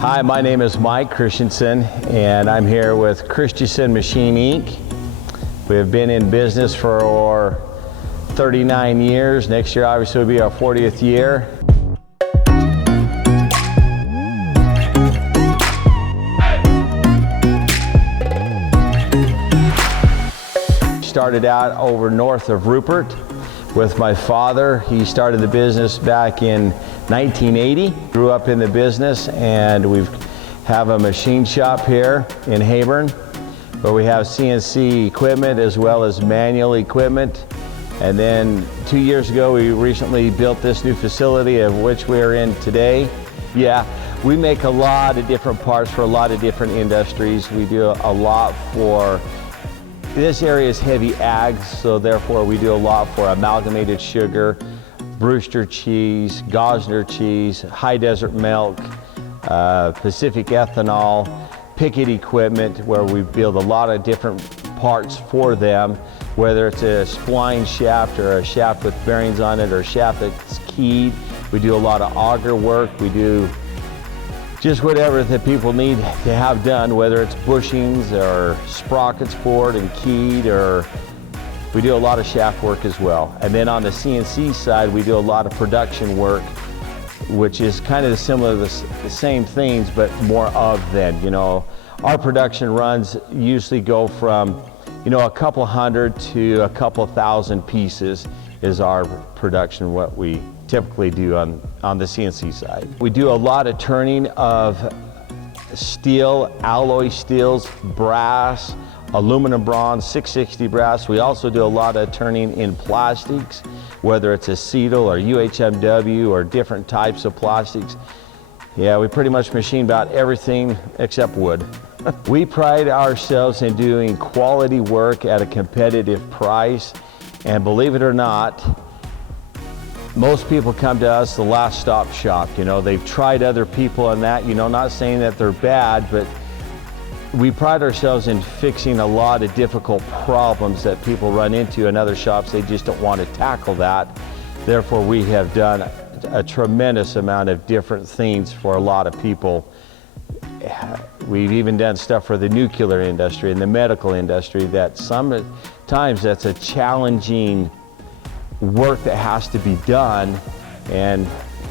Hi, my name is Mike Christensen, and I'm here with Christensen Machine Inc. We have been in business for 39 years. Next year obviously will be our 40th year. Started out over north of Rupert with my father. He started the business back in 1980. Grew up in the business, and we have a machine shop here in Heyburn where we have CNC equipment as well as manual equipment. And then 2 years ago we recently built this new facility of which we're in today. Yeah, we make a lot of different parts for a lot of different industries. We do a lot for, this area is heavy ag, so therefore we do a lot for amalgamated sugar, Brewster cheese, Gosner cheese, high desert milk, Pacific ethanol, picket equipment, where we build a lot of different parts for them, whether it's a spline shaft or a shaft with bearings on it or a shaft that's keyed. We do a lot of auger work. We do just whatever that people need to have done, whether it's bushings or sprockets poured and keyed, or we do a lot of shaft work as well. And then on the CNC side, we do a lot of production work, which is kind of similar to the same things, but more of them. You know, our production runs usually go from, you know, a couple hundred to a couple thousand pieces is our production, what we typically do on the CNC side. We do a lot of turning of steel, alloy steels, brass, aluminum bronze, 660 brass. We also do a lot of turning in plastics, whether it's acetyl or UHMW or different types of plastics. Yeah, we pretty much machine about everything except wood. We pride ourselves in doing quality work at a competitive price, and believe it or not, most people come to us the last stop shop. You know, they've tried other people on that, you know, not saying that they're bad, but we pride ourselves in fixing a lot of difficult problems that people run into in other shops. They just don't want to tackle that. Therefore, we have done a tremendous amount of different things for a lot of people. We've even done stuff for the nuclear industry and the medical industry that sometimes that's a challenging work that has to be done, and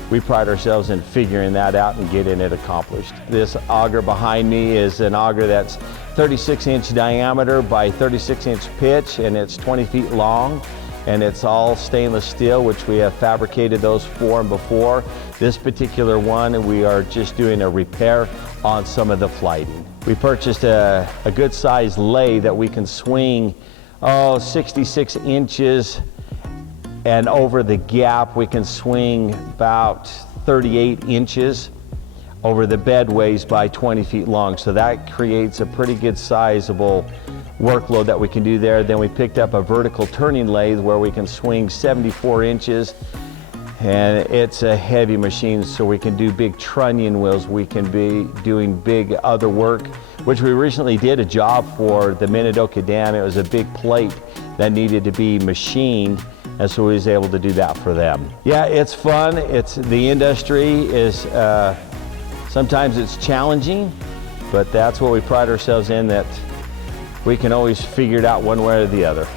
we pride ourselves in figuring that out and getting it accomplished. This auger behind me is an auger that's 36-inch diameter by 36-inch pitch, and it's 20 feet long, and it's all stainless steel, which we have fabricated those for and before. This particular one, we are just doing a repair on some of the flighting. We purchased a good size lathe that we can swing 66 inches, and over the gap we can swing about 38 inches. Over the bed weighs by 20 feet long, so that creates a pretty good sizable workload that we can do there. Then we picked up a vertical turning lathe where we can swing 74 inches, and it's a heavy machine, so we can do big trunnion wheels. We can be doing big other work, which we recently did a job for the Minidoka Dam. It was a big plate that needed to be machined, and so we was able to do that for them. Yeah, it's fun. The industry is, sometimes it's challenging, but that's what we pride ourselves in, that we can always figure it out one way or the other.